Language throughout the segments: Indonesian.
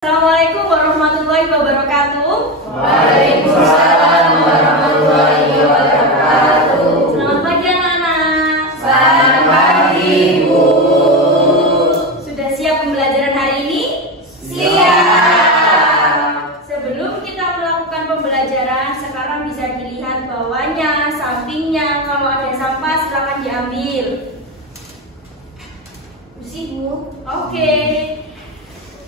Assalamualaikum warahmatullahi wabarakatuh. Waalaikumsalam warahmatullahi wabarakatuh. Selamat pagi anak-anak. Selamat pagi, Bu. Sudah siap pembelajaran hari ini? Siap. Sebelum kita melakukan pembelajaran, sekarang bisa dilihat bawahnya, sampingnya. Kalau ada sampah silakan diambil. Bersih, Bu. Oke.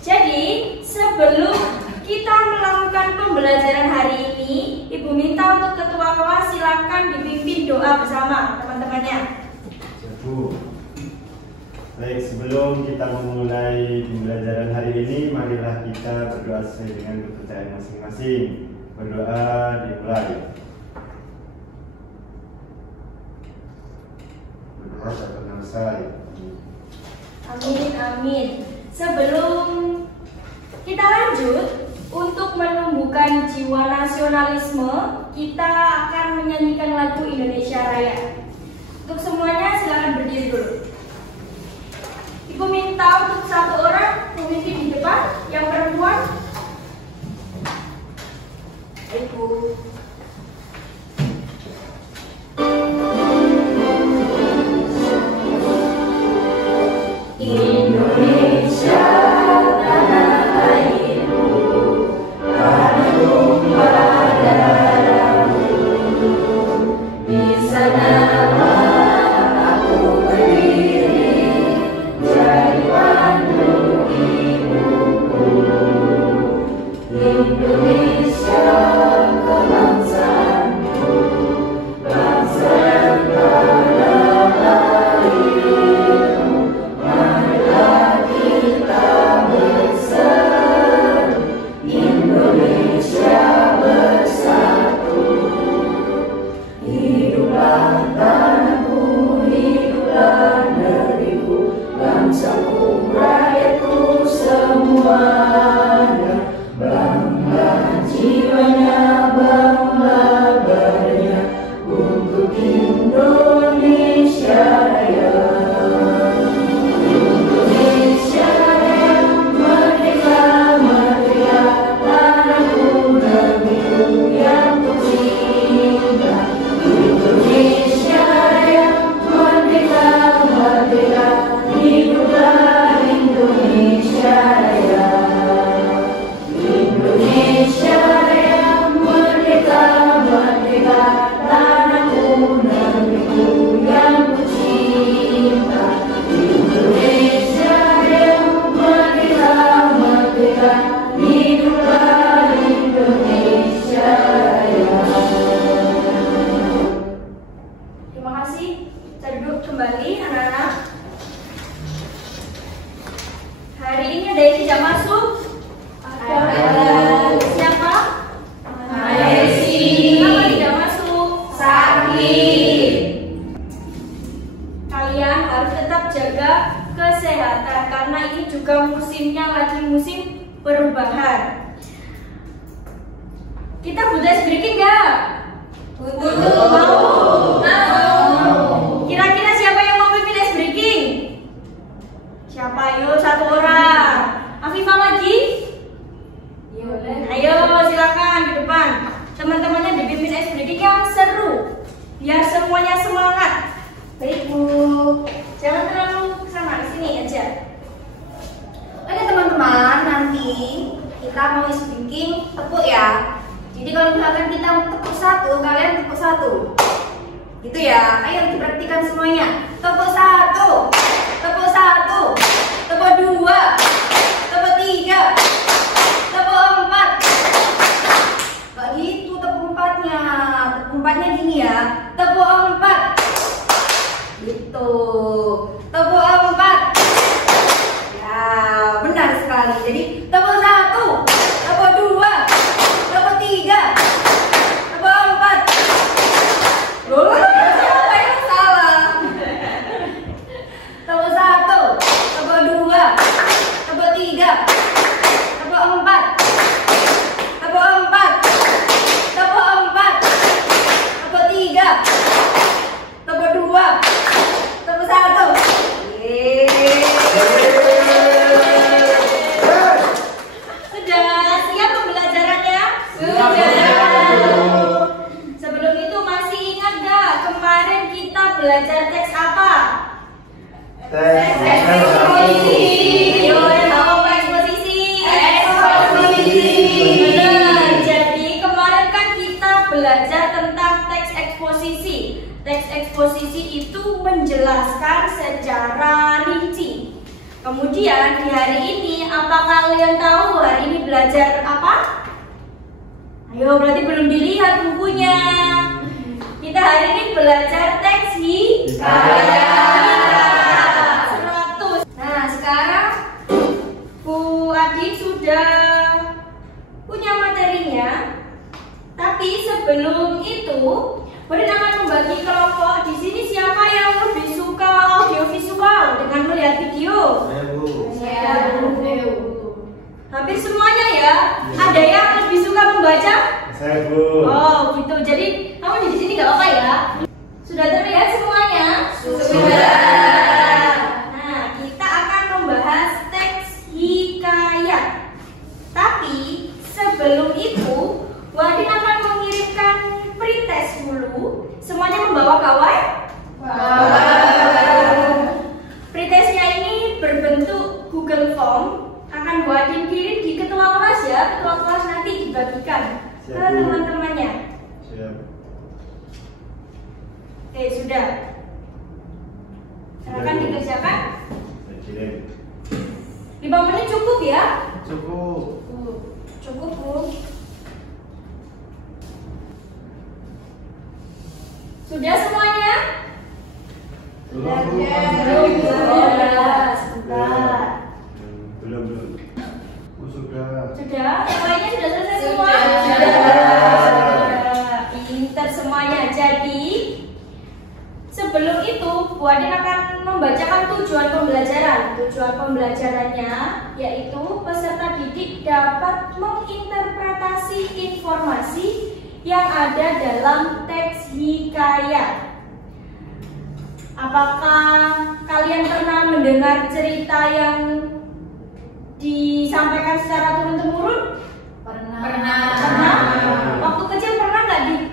Jadi, sebelum kita melakukan pembelajaran hari ini, Ibu minta untuk ketua kelas silakan dipimpin doa bersama teman-temannya. Bu. Baik, sebelum kita memulai pembelajaran hari ini, marilah kita berdoa sesuai dengan kepercayaan masing-masing. Berdoa dimulai. Berdoa dapat nama saya. Amin, amin. Sebelum kita lanjut, untuk menumbuhkan jiwa nasionalisme, kita akan menyanyikan lagu Indonesia Raya. Untuk semuanya silakan berdiri dulu. Ibu minta untuk satu orang pemimpin di depan, yang perempuan. Ibu. Indonesia tanah airku, tanah tumpah darahku. Di sanalah aku berdiri, jadi pandu ibuku. Indonesia kebangsaanku, bangsa dan tanah airku. Marilah kita bersatu, Indonesia bersatu. Hiduplah tanahku, hiduplah negeriku, bangsaku, rakyatku semuanya. Bangga jiwanya, bangga badannya, untuk Indonesia Raya. Indonesia Raya, merdeka, merdeka, tanahku, negeriku yang kucinta. Indonesia Raya, merdeka, merdeka, hiduplah Indonesia Raya. Indonesia Raya, merdeka, merdeka, tanahku, negeriku yang kucinta. Indonesia Raya, merdeka, merdeka, hiduplah Indonesia Raya. Terima kasih. Kita duduk kembali anak-anak. Hari ini ada yang tidak masuk? Ada. Siapa? Maesi. Kenapa tidak masuk? Sakit. Kalian harus tetap jaga kesehatan karena ini juga musimnya lagi musim perubahan. Kita butuh ice breaking nggak? Butuh. Mau? Kira-kira siapa yang mau pimpin ice breaking? Siapa? Ayo satu orang. Afifah lagi? Ayo silakan di depan. Teman-temannya dipimpin ice breaking yang seru, biar semuanya semangat. Baik Bu, jangan terlalu kesana, di sini aja. Oke teman-teman, nanti kita mau ice breaking tepuk ya. Jadi kalau misalkan kita tepuk satu, kalian tepuk satu. Gitu ya. Ayo diperhatikan semuanya. Tepuk satu, tepuk satu, tepuk dua, tepuk tiga, tepuk empat. Gak gitu tepuk empatnya. Tepuk empatnya gini ya. Tepuk empat. Gitu. Tepuk empat. Ya, benar sekali. Jadi tepuk satu, tepuk dua, tepuk tiga, tepuk empat. Loh, siapa yang salah? Tepuk satu, tepuk dua, tepuk tiga, dijelaskan secara rinci. Kemudian di hari ini, apa kalian tahu hari ini belajar apa? Ayo, berarti belum dilihat bukunya. Kita hari ini belajar teks hikayat 100. Nah, sekarang Bu Adi sudah punya materinya. Tapi sebelum itu, Boden akan membagi kelompok. Di sini siapa yang lebih suka audiovisual dengan melihat video? Saya, Bu. Hampir semuanya ya. Ada yang lebih suka membaca? Saya, Bu. Oh, gitu. Jadi kamu di sini nggak apa ya? Sudah terlihat semuanya? Sudah. Nah, kita akan membahas teks hikayat. Tapi sebelum itu, Wadin akan mengirimkan pretest dulu. Semuanya membawa gawai? Pretestnya ini berbentuk Google Form. Akan Wadin kirim di ketua kelas ya. Ketua kelas nanti dibagikan ke teman-temannya. Siap. Oke, sudah. Silakan dikerjakan. Saya kirim. 5 menit cukup ya? Cukup. Cukup, Bu. Sudah semuanya? Belum, Bu. Sudah, sebentar. Belum. Oh, sudah. Sudah? Yang lainnya sudah selesai semua? Sudah. Pinter semuanya. Jadi, sebelum itu, Bu Adin akan membacakan tujuan pembelajaran. Tujuan pembelajarannya yaitu peserta didik dapat menginterpretasi informasi yang ada dalam teks hikayat. Apakah kalian pernah mendengar cerita yang disampaikan secara turun-temurun? Pernah. Waktu kecil pernah nggak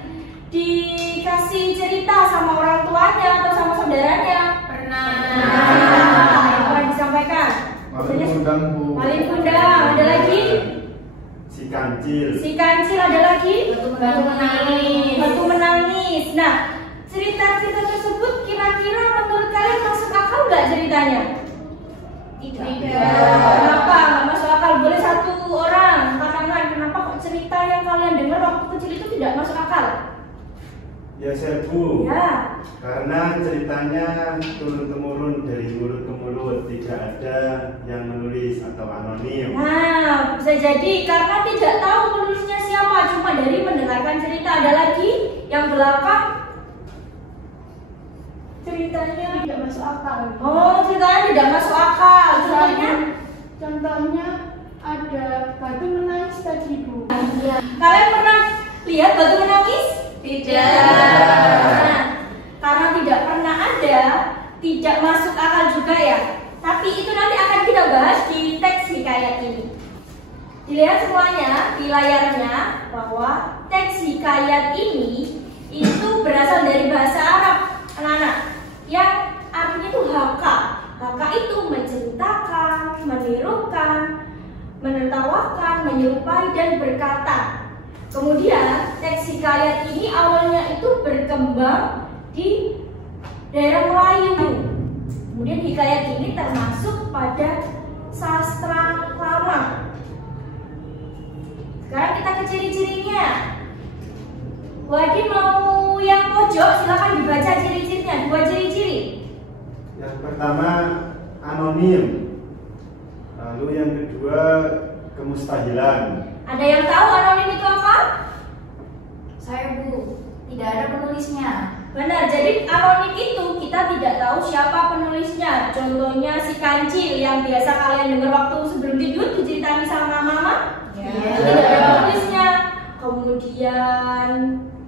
dikasih cerita sama orang tuanya atau sama saudaranya? Pernah. Yang pernah disampaikan? Malin Kundang, Bu. Malin Kundang, ada lagi? Si Kancil. Si Kancil, ada lagi? Batu menangis. Batu menangis. Nah, cerita-cerita tersebut kira-kira menurut kalian masuk akal nggak ceritanya? Tidak. Kenapa nggak masuk akal? Boleh satu orang katakan kenapa kok cerita yang kalian dengar waktu kecil itu tidak masuk akal? Ya, saya, Bu. Ya. Karena ceritanya turun-temurun dari mulut ke mulut, tidak ada yang menulis atau anonim. Nah, bisa jadi karena tidak tahu penulisnya siapa, cuma dari mendengarkan cerita. Ada lagi yang belakang ceritanya Tidak masuk akal. oh, ceritanya tidak masuk akal. Contohnya ada batu menangis tadi, Bu. Kalian pernah lihat batu menangis? Tidak. Nah, karena tidak pernah ada, tidak masuk akal juga ya. Tapi itu nanti akan kita bahas di teks hikayat ini. Dilihat semuanya di layarnya bahwa teks hikayat ini itu berasal dari bahasa Arab, anak-anak, yang artinya itu haka. Haka itu menceritakan, menirukan, menertawakan, menyerupai dan berkata. Kemudian teks hikayat ini awalnya itu berkembang di daerah Melayu. Kemudian hikayat ini termasuk pada sastra lama. Sekarang kita ke ciri-cirinya. Wadi mau yang pojok, silakan dibaca ciri-cirinya. 2 ciri-ciri. Yang pertama anonim. Lalu yang kedua kemustahilan. Ada yang tahu anonim itu apa? Saya, Bu. Tidak ada penulisnya. Benar, jadi anonim itu kita tidak tahu siapa penulisnya. Contohnya si Kancil yang biasa kalian dengar waktu sebelum tidur diceritani sama mama. Itu tidak ada penulisnya. Kemudian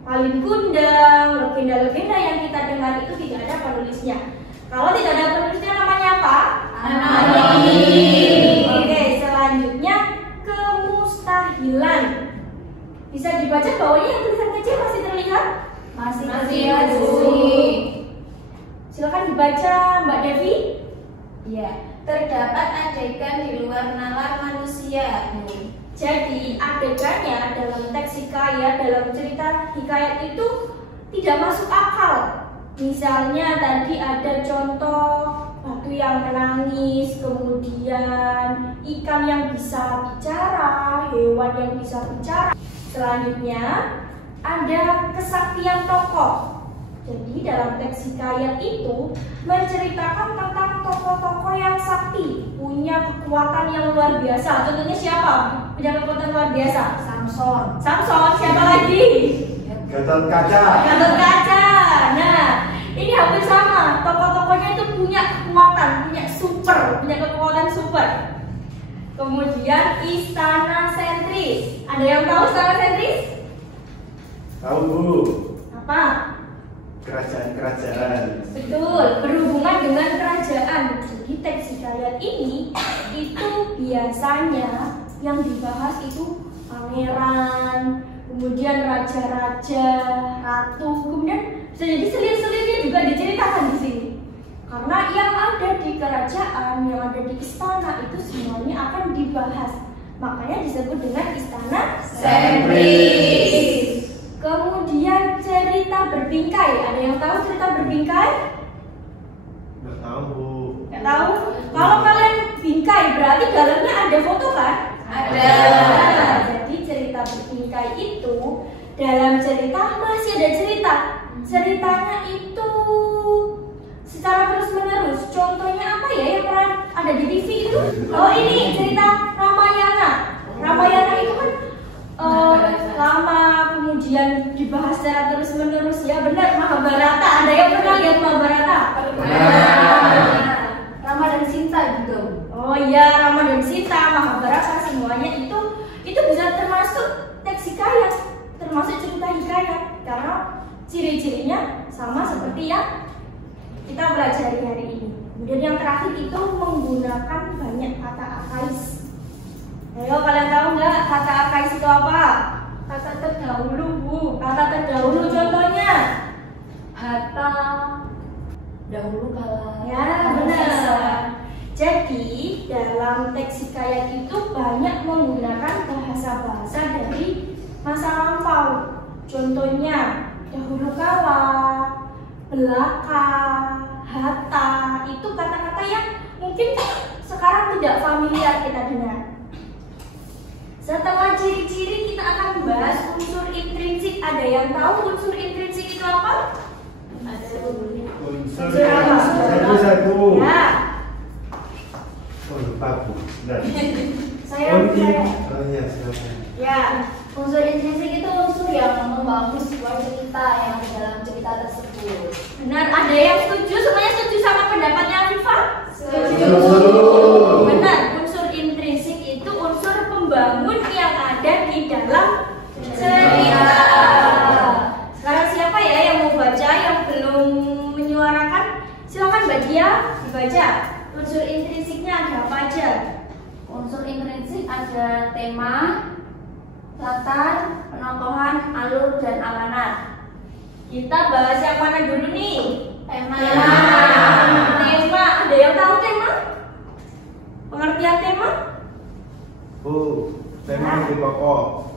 Malin Kundang, legenda-legenda yang kita dengar itu tidak ada penulisnya. Kalau tidak ada penulisnya namanya apa? Anonim. Oke, selanjutnya kemustahilan. Bisa dibaca bawahnya yang tulisan kecil masih terlihat? Masih Bu. Silakan dibaca Mbak Devi. Iya. Terdapat adegan di luar nalar manusia, Bu. Jadi adegannya dalam teks hikayat, dalam cerita hikayat itu tidak masuk akal. Misalnya tadi ada contoh batu yang menangis, kemudian ikan yang bisa bicara, hewan yang bisa bicara. Selanjutnya ada kesaktian tokoh. Jadi dalam teks hikayat itu menceritakan tentang tokoh-tokoh yang sakti, punya kekuatan yang luar biasa. Contohnya siapa? Punya kekuatan luar biasa? Samson. Samson, siapa lagi? Gatot Kaca. Gatot Kaca. Nah, ini hampir sama. Tokoh-tokohnya itu punya kekuatan, punya kekuatan super. Kemudian istana sentris. Ada yang tahu istana sentris? Tahu Bu? Apa? Kerajaan-kerajaan. Betul, berhubungan dengan kerajaan. Jadi teks hikayat ini itu biasanya yang dibahas itu pangeran, kemudian raja-raja, ratu, kemudian bisa jadi selir-selirnya juga diceritakan di sini. Karena yang ada di kerajaan, yang ada di istana itu semuanya akan dibahas. Makanya disebut dengan istana sentris. Kemudian cerita berbingkai. Ada yang tahu cerita berbingkai? Nggak tahu. Nggak tahu? Kalau kalian bingkai berarti dalamnya ada foto kan? Ada. Nah, jadi cerita berbingkai itu dalam cerita masih ada cerita. Ceritanya itu secara terus menerus. Contohnya apa ya yang pernah ada di TV itu? Oh ini cerita Ramayana. Ramayana itu kan lama kemudian dibahas secara terus menerus ya. Benar, Mahabharata. Ada yang pernah lihat Mahabharata? Rama dan Sinta gitu. Oh iya, Rama dan Sita, Mahabharata semuanya itu bisa termasuk teks hikayat, termasuk cerita hikayat karena ciri-cirinya sama seperti yang kita pelajari hari ini. Kemudian yang terakhir itu menggunakan banyak kata akais. Ayo kalian tahu nggak kata akais itu apa? Kata terdahulu Bu. Kata terdahulu contohnya? Hatta. Dahulu kala. Ya benar. Jadi dalam teks hikayat itu banyak menggunakan bahasa-bahasa dari masa lampau. Contohnya dahulu kala, belaka, hatta, itu kata-kata yang mungkin sekarang tidak familiar kita dengar. Setelah ciri-ciri kita akan membahas unsur intrinsik. Ada yang tahu unsur intrinsik itu apa? Unsur apa? satu-satu. Ya, Oh lupa Bu. Bentar. saya percaya. Oh iya silakan. Ya, Unsur intrinsik itu unsur yang membangun sebuah cerita yang di dalam cerita tersebut. benar. Ada yang setuju? Semuanya setuju sama pendapatnya Afifah? Setuju. Benar. Unsur intrinsik itu unsur pembangun yang ada di dalam cerita. Sekarang siapa ya yang mau baca, yang belum menyuarakan? Silakan Mbak Dia dibaca. Unsur intrinsiknya ada apa aja? Unsur intrinsik ada tema, latar, penokohan, alur, dan amanat. Kita bahas yang mana dulu nih? Tema. Tema. Ada yang tahu tema? Pengertian tema? Bu, tema inti pokok.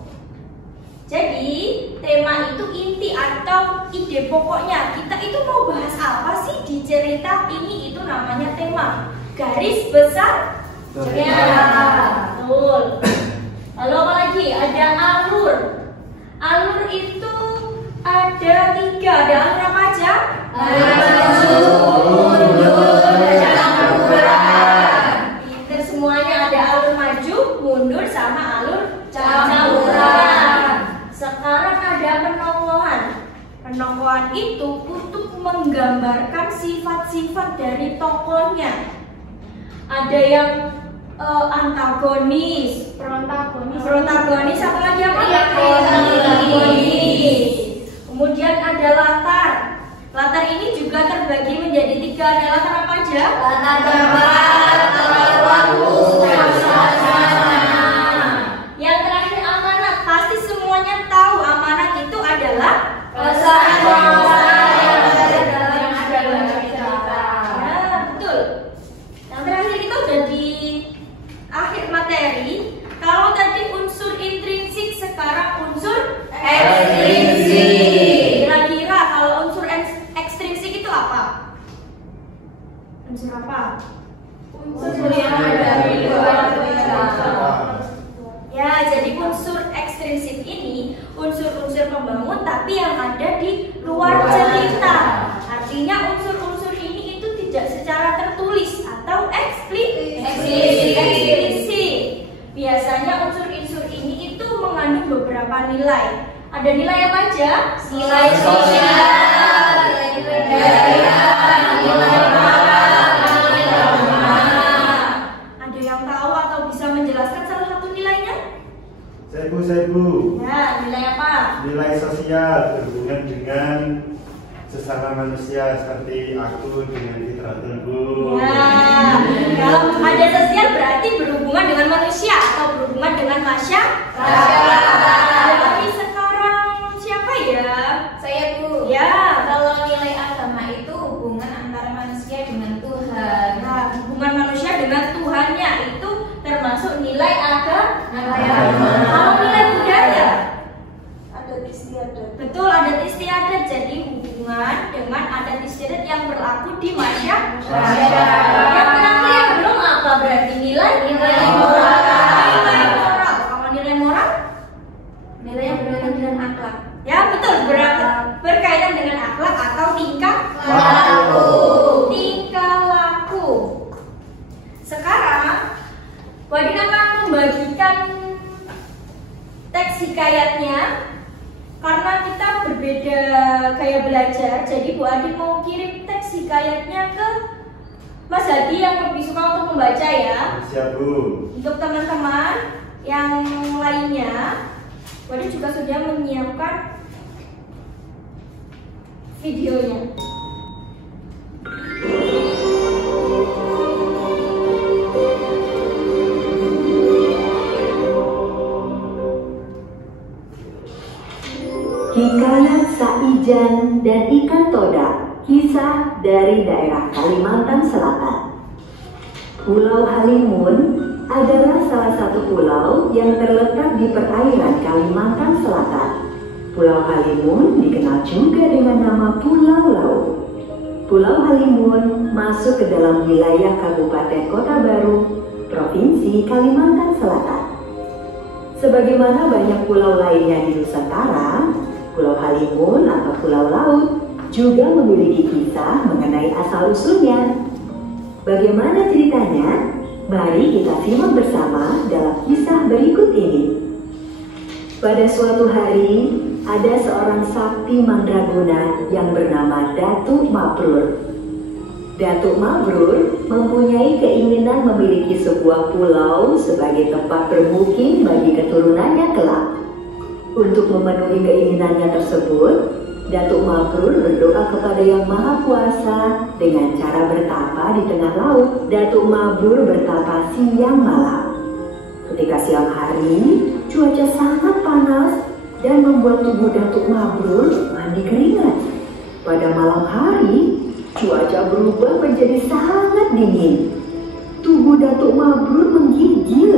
Jadi tema itu inti atau ide pokoknya. Kita itu mau bahas apa sih di cerita ini? Itu namanya tema. Garis besar cerita. Betul. Lalu apa lagi? Ada alur. Alur itu ada 3. Ada alur apa aja? Pinter semuanya. Ada alur maju, mundur, sama alur campuran. Sekarang ada penokohan. Penokohan itu untuk menggambarkan sifat-sifat dari tokohnya. Ada yang antagonis, protagonis, apa lagi apa? Protagonis. Kemudian ada latar. Latar ini juga terbagi menjadi 3. Ada latar apa aja? Latar tempat, latar waktu, suasana. Yang terakhir amanat. Pasti semuanya tahu amanat itu adalah Pesan-pesan yang ada dalam cerita. Ya, betul. Yang terakhir kita udah di akhir materi. Kalau tadi unsur intrinsik, sekarang unsur ekstrinsik. Kira-kira kalau unsur ekstrinsik membangun tapi yang ada di luar cerita. Artinya unsur-unsur ini itu tidak secara tertulis atau eksplisit. Biasanya unsur-unsur ini itu mengandung beberapa nilai. Ada nilai apa aja? Nilai sosial, nilai budaya, nilai moral, nilai agama. Ada yang tahu atau bisa menjelaskan salah satu nilainya? Saya Bu. Ya, nilai apa? Nilai sosial berhubungan dengan sesama manusia seperti aku dengan literatur Bu. Ya, kalau ada sosial berarti berhubungan dengan manusia atau berhubungan dengan masyarakat. Tapi sekarang siapa ya? Saya Bu. Ya, Kalau nilai agama itu hubungan antara manusia dengan Tuhan. nah, hubungan manusia dengan Tuhannya itu termasuk nilai agama. Kalau nilai budaya, Adat istiadat. betul adat istiadat. Jadi hubungan dengan adat istiadat yang berlaku di masyarakat. Yang terakhir yang belum apa berarti nilai moral. Nilai moral. Kalau nilai moral, Nilai yang berkaitan dengan akhlak. ya betul berkaitan dengan akhlak atau tingkah laku. Tingkah laku. Sekarang Bu Adin akan membagikan teks hikayatnya. Karena kita berbeda gaya belajar, jadi Bu Adin mau kirim teks hikayatnya ke Mas Hadi yang lebih suka untuk membaca ya. Siap Bu. Untuk teman-teman yang lainnya, Bu Adin juga sudah menyiapkan videonya. Hikayat Saijan dan Ikan Todak, kisah dari daerah Kalimantan Selatan. Pulau Halimun adalah salah satu pulau yang terletak di perairan Kalimantan Selatan. Pulau Halimun dikenal juga dengan nama Pulau Laut. Pulau Halimun masuk ke dalam wilayah Kabupaten Kota Baru, Provinsi Kalimantan Selatan. Sebagaimana banyak pulau lainnya di Nusantara, Pulau Halimun atau Pulau Laut juga memiliki kisah mengenai asal-usulnya. Bagaimana ceritanya? Mari kita simak bersama dalam kisah berikut ini. Pada suatu hari, ada seorang sakti mandraguna yang bernama Datuk Mabrur. Datuk Mabrur mempunyai keinginan memiliki sebuah pulau sebagai tempat bermukim bagi keturunannya kelak. Untuk memenuhi keinginannya tersebut, Datuk Mabrur berdoa kepada Yang Maha Kuasa dengan cara bertapa di tengah laut. Datuk Mabrur bertapa siang malam. Ketika siang hari, cuaca sangat panas dan membuat tubuh Datuk Mabrur mandi keringat. Pada malam hari, cuaca berubah menjadi sangat dingin. Tubuh Datuk Mabrur menggigil.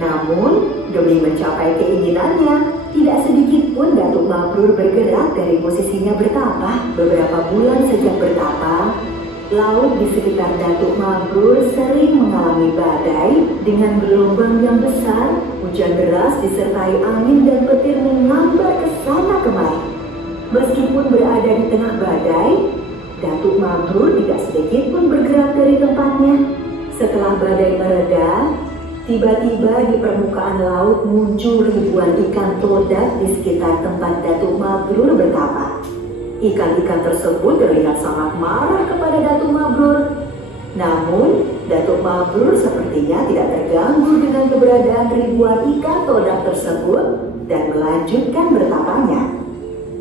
Namun, demi mencapai keinginannya, tidak sedikit pun Datuk Mabrur bergerak dari posisinya bertapa. Beberapa bulan sejak bertapa, laut di sekitar Datuk Mabrur sering mengalami badai dengan gelombang yang besar, hujan deras disertai angin dan petir menyambar ke sana kemari. Meskipun berada di tengah badai, Datuk Mabrur tidak sedikit pun bergerak dari tempatnya. Setelah badai mereda, tiba-tiba di permukaan laut muncul ribuan ikan todak di sekitar tempat Datuk Mabrur bertapa. Ikan-ikan tersebut terlihat sangat marah kepada Datuk Mabrur. Namun, Datuk Mabrur sepertinya tidak terganggu dengan keberadaan ribuan ikan todak tersebut dan melanjutkan bertapanya.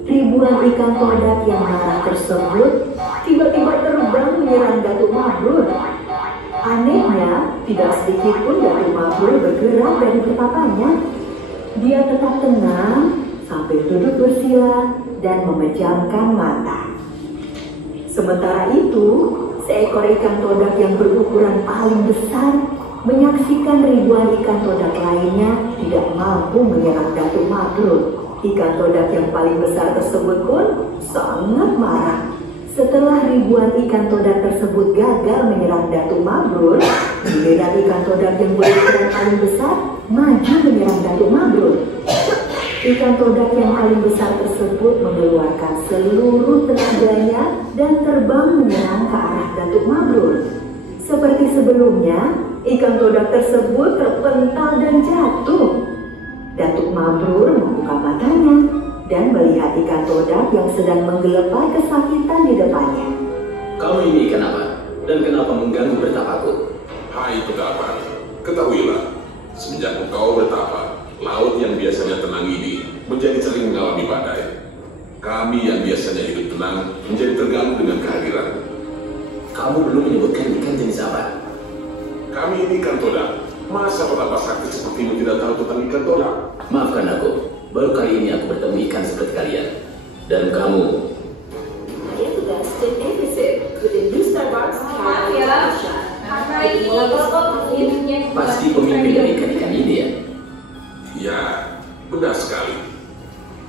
Ribuan ikan todak yang marah tersebut tiba-tiba terbang menyerang Datuk Mabrur. Anehnya, tidak sedikit pun Datuk Mabrur bergerak dari bertapanya. Dia tetap tenang sambil duduk bersila dan memejamkan mata. Sementara itu, seekor ikan todak yang berukuran paling besar menyaksikan ribuan ikan todak lainnya tidak mampu menyerang Datuk Mabrur. Ikan todak yang paling besar tersebut pun sangat marah. Setelah ribuan ikan todak tersebut gagal menyerang Datuk Mabrur, giliran ikan todak yang berukuran paling besar maju menyerang Datuk Mabrur. Ikan todak yang paling besar tersebut mengeluarkan seluruh tenaganya dan terbang menyerang ke arah Datuk Mabrur. Seperti sebelumnya, ikan todak tersebut terpental dan jatuh. Datuk Mabrur membuka matanya dan melihat ikan todak yang sedang menggelepai kesakitan di depannya. Kamu ini ikan apa? Dan kenapa mengganggu bertapaku? Hai petapa, ketahuilah, semenjak engkau bertapa, laut yang biasanya tenang ini menjadi sering mengalami badai. Kami yang biasanya hidup tenang menjadi terganggu dengan kehadiran. Kamu belum menyebutkan ikan jenis apa? Kami ini ikan todak. Masa petapa sakti sepertimu tidak tahu tentang ikan todak? Maafkan aku, baru kali ini aku bertemu ikan seperti kalian. Dan kamu? Maaf ya, karena ini Pasti pemimpin dari ikan-ikan ini ya? Ya, benar sekali.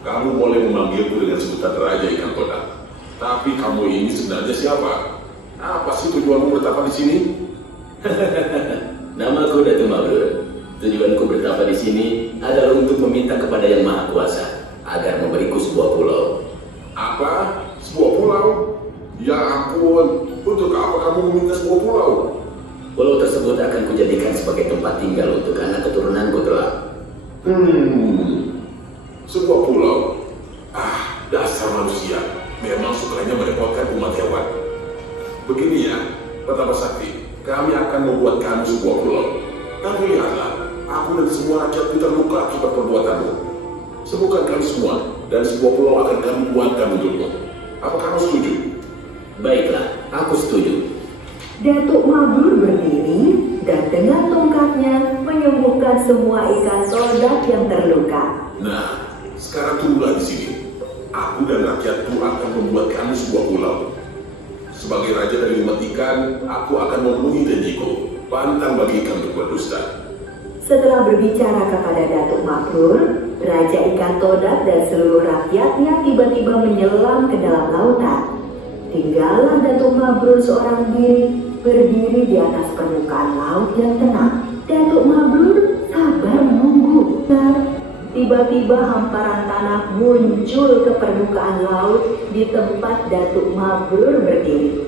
Kamu boleh memanggilku dengan sebutan Raja Ikan Todak. Tapi kamu ini sebenarnya siapa? Apa sih tujuanmu bertapa di sini? Namaku Datuk Mabrur. Tujuanku bertapa di sini adalah untuk meminta kepada Yang Maha Kuasa agar memberiku sebuah pulau. Apa? Sebuah pulau? Ya ampun, untuk apa kamu meminta sebuah pulau? Pulau tersebut akan kujadikan sebagai tempat tinggal untuk anak keturunanku kelak. Sebuah pulau? Ah, dasar manusia. Memang sukanya merepotkan umat hewan. Begini ya, Petapa Sakti, kami akan membuat kamu sebuah pulau. Tapi lihatlah, aku dan semua rakyatku terluka akibat perbuatanmu. Sembuhkan kami semua, dan sebuah pulau akan kami buatkan untukmu. Apa kamu setuju? Baiklah, aku setuju. Datuk Mabrur berdiri dan dengan tongkatnya menyembuhkan semua ikan todak yang terluka. Nah, sekarang tunggulah di sini. Aku dan rakyatku akan membuat kamu sebuah pulau. Sebagai raja dari umat ikan, aku akan memenuhi janjiku. Pantang bagi ikan untuk berdusta. Setelah berbicara kepada Datuk Mabrur, Raja Ikan Todak dan seluruh rakyatnya tiba-tiba menyelam ke dalam lautan. Tinggallah Datuk Mabrur seorang diri berdiri di atas permukaan laut yang tenang. Datuk Mabrur sabar menunggu. Tiba-tiba hamparan tanah muncul ke permukaan laut di tempat Datuk Mabrur berdiri.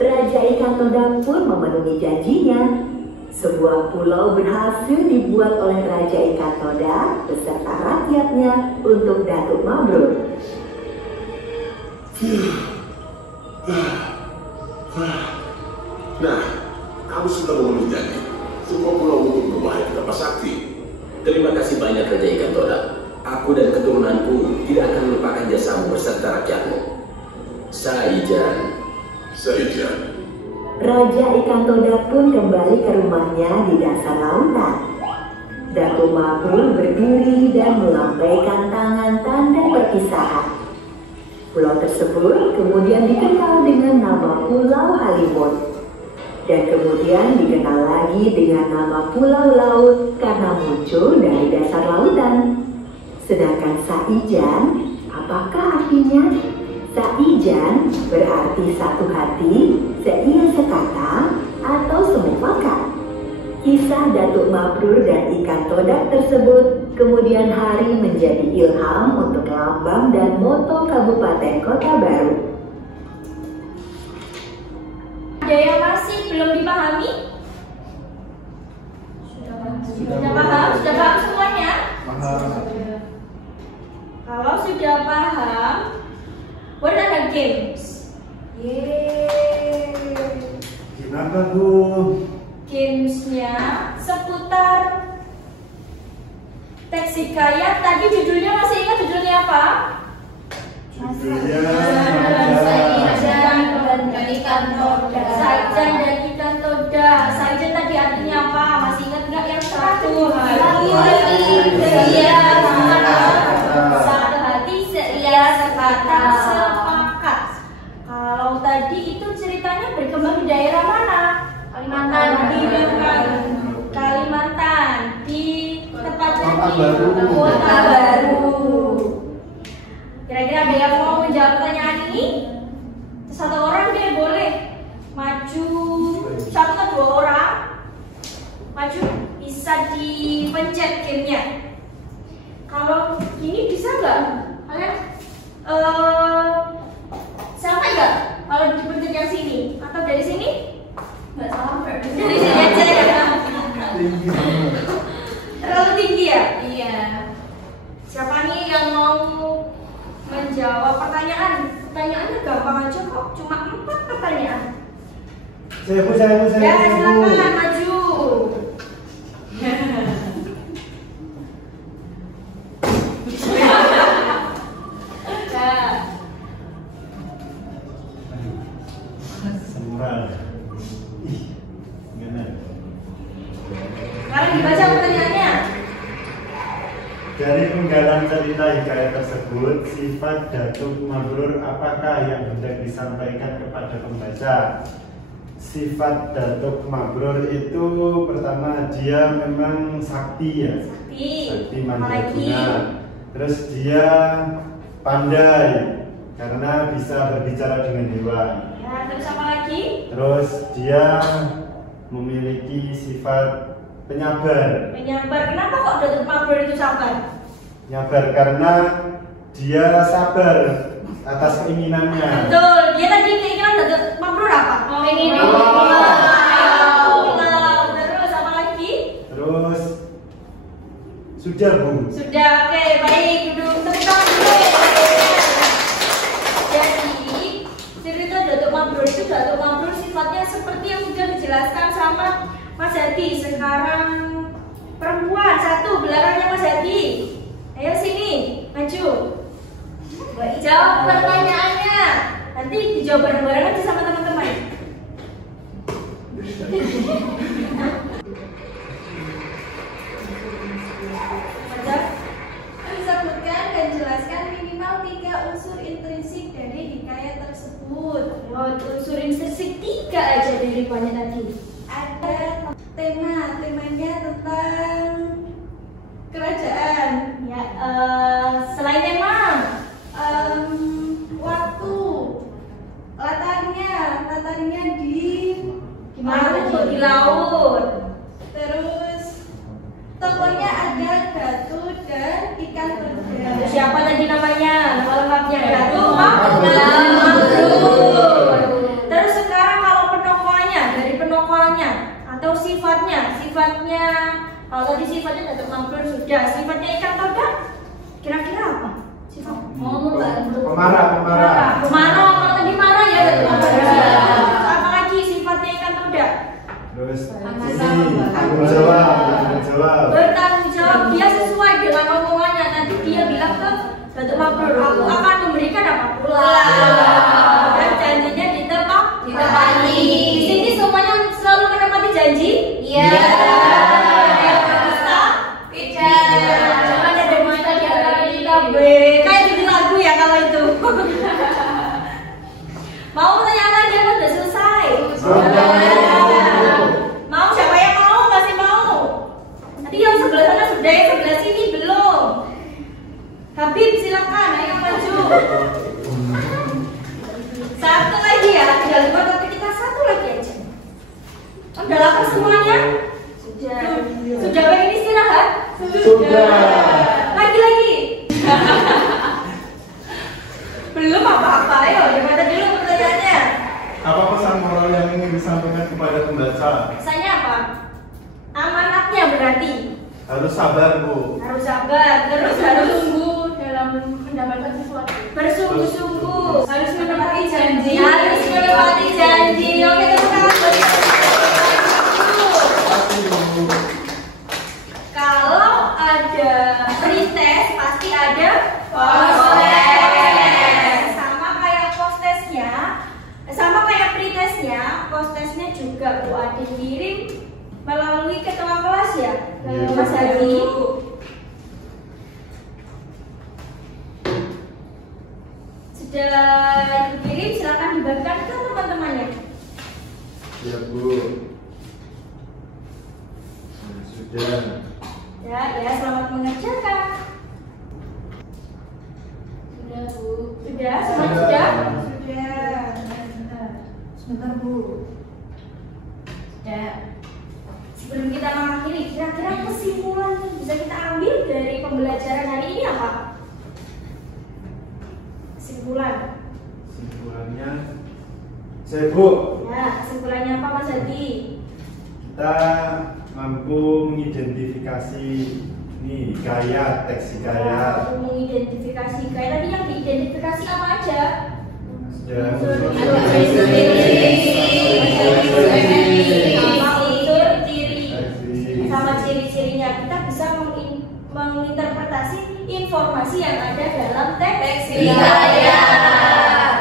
Raja Ikan Todak pun memenuhi janjinya. Sebuah pulau berhasil dibuat oleh Raja Ikan Todak beserta rakyatnya untuk Datuk Mabrur. Nah, kamu sudah memenuhi janji. Sebuah pulau untuk memahami Petapa Sakti. Terima kasih banyak Raja Ikan Todak. Aku dan keturunanku tidak akan melupakan jasamu beserta rakyatmu. Saijan. Raja Ikan Todak pun kembali ke rumahnya di dasar lautan. Datuk Mabrur berdiri dan melambaikan tangan tanda perpisahan. Pulau tersebut kemudian dikenal dengan nama Pulau Halimun. Dan kemudian dikenal lagi dengan nama Pulau Laut karena muncul dari dasar lautan. Sedangkan Saijan, apakah artinya? Saijan berarti satu hati, seia sekata, atau semufakat. Kisah Datuk Mabrur dan Ikan Todak tersebut kemudian hari menjadi ilham untuk lambang dan moto Kabupaten Kota Baru. Ada yang masih belum dipahami? Sudah paham? Sudah paham semuanya? Kalau sudah paham, what are the games? Yeay. Kenapa, Bu? Gamesnya seputar teks hikayat. Tadi judulnya masih ingat judulnya apa? Saijan dan Ikan Todak. Saijan dan Ikan Todak. Saijan tadi artinya apa? Masih ingat nggak yang satu hati? Seia satu hati, seia sekata, sepakat. Kalau tadi itu ceritanya berkembang di daerah mana? Kalimantan, di tepatnya di Kota Baru. Kira-kira ada yang mau menjawab pertanyaan ini? Satu orang dia boleh maju, 1 atau 2 orang maju, bisa dipencet gamenya. Kalau ini bisa nggak kalian sama nggak kalau dipencet yang sini atau dari sini? Nggak salah Dari sini aja ya. Terlalu tinggi ya? Iya. Siapa nih yang mau menjawab pertanyaan? Pertanyaannya gampang aja kok, cuma 4 pertanyaan. Saya Bu. Ya, silakan maju. Sembral. Ih, gimana? Sekarang dibaca pertanyaannya. Dari penggalan cerita hikayat tersebut, sifat Datuk Mabrur apakah yang hendak disampaikan kepada pembaca? Sifat Datuk Mabrur itu pertama dia memang sakti ya. Sakti mandraguna. Terus dia pandai karena bisa berbicara dengan hewan. Ya, terus apa lagi? Terus dia memiliki sifat penyabar. Menyabar. Kenapa kok Datuk Mabrur itu sabar? Penyabar karena dia sabar atas keinginannya. Betul. Dia tadi keinginan Datuk Mabrur apa? Pengen Terus apa lagi? Terus sudah Bu. Sudah, oke, baik, duduk tepuk tangan dulu. Jadi cerita Datuk Mabrur itu, Datuk Mabrur sifatnya seperti yang sudah dijelaskan sama Mas Hadi. Sekarang perempuan satu belakangnya Mas Hadi. Ayo sini, maju. Jawab pertanyaannya. Nanti dijawab bareng-bareng aja sama teman-teman. Sebutkan dan jelaskan minimal 3 unsur intrinsik dari hikayat tersebut. Unsur intrinsik 3 aja dari banyak tadi. Ada temanya tentang kerajaan. Ya, selain tema, Waktu, latarnya di di laut. Terus tokohnya ada Datu dan ikan tuna. Siapa tadi namanya? Nama lengkapnya Datuk Mabrur. Terus sekarang kalau penokohannya, dari penokohannya atau sifatnya, kalau tadi sifatnya Datuk Mabrur sudah, sifatnya ikan toda, kira-kira apa? Sifat Pemarah. Kalau tadi marah ya Datuk Mabrur. Apa lagi sifatnya ikan toda? Terus ini tanggung jawab. Bertanggung jawab, dia sesuai dengan omongannya. Nanti dia bilang ke Datuk Mabrur, aku akan memberikan apa pula. Dan janjinya ditepati. Di sini semuanya selalu menepati janji. Iya. Jangan ada dusta di antara kita, kayak jadi lagu ya kalau itu. Mau tanya lagi apa udah selesai? Mau siapa yang mau? Masih mau? Nanti yang sebelah sana sudah, yang sebelah sini belum. Habib silakan, ayo maju. Satu lagi ya, tinggal 2 tapi kita satu lagi aja. Udah lapar semuanya? Sudah pengen istirahat? Sudah. Lagi. Belum apa-apa, ayo dimana dulu pertanyaannya. Apa pesan moral yang ingin disampaikan kepada pembaca? Pesannya apa? Amanatnya berarti Harus sabar Bu. harus sabar, terus harus Sungguh dalam mendapatkan sesuatu. bersungguh-sungguh, harus menepati janji. Oke, tepuk tangan buat kita. Kalau ada pretest pasti ada postes. Sama kayak pretestnya, postesnya juga Bu Adi kirim melalui ketua kelas ya, ke Mas Hadi. Sudah dikirim, silakan dibagikan ke teman-temannya. Ya Bu. Sudah. Ya, selamat mengerjakan. Sudah Bu. Sudah, semua sudah. Sudah. Sebentar, Bu. Sudah. Sebelum kita mengakhiri, kira-kira kesimpulan yang bisa kita ambil dari pembelajaran hari ini apa? Kesimpulan. Kesimpulannya, saya Bu, Ya, kesimpulannya apa Mas Hadi? kita mampu mengidentifikasi nih gaya teks hikayat. Untuk mengidentifikasi gaya, tadi yang diidentifikasi apa aja? Ya, Sama unsur ciri, sama ciri-cirinya kita bisa menginterpretasi informasi yang ada dalam teks hikayat.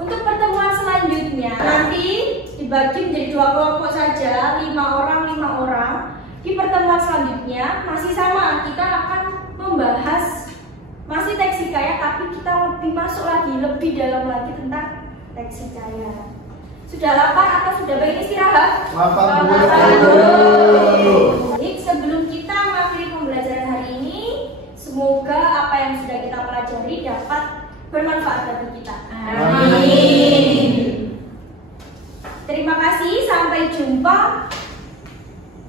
Untuk pertemuan selanjutnya nanti dibagi menjadi 2 kelompok saja, 5 orang. Di pertemuan selanjutnya masih sama, kita akan membahas masih teks hikayat, tapi kita lebih masuk lagi, lebih dalam lagi tentang teks hikayat. Sudah lapar atau sudah pengen istirahat? Lapar dulu. Baik, sebelum kita mengakhiri pembelajaran hari ini, semoga apa yang sudah kita pelajari dapat bermanfaat bagi kita. Amin. Terima kasih, sampai jumpa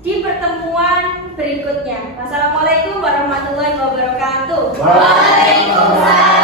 di pertemuan berikutnya. Wassalamualaikum warahmatullahi wabarakatuh. Waalaikumsalam.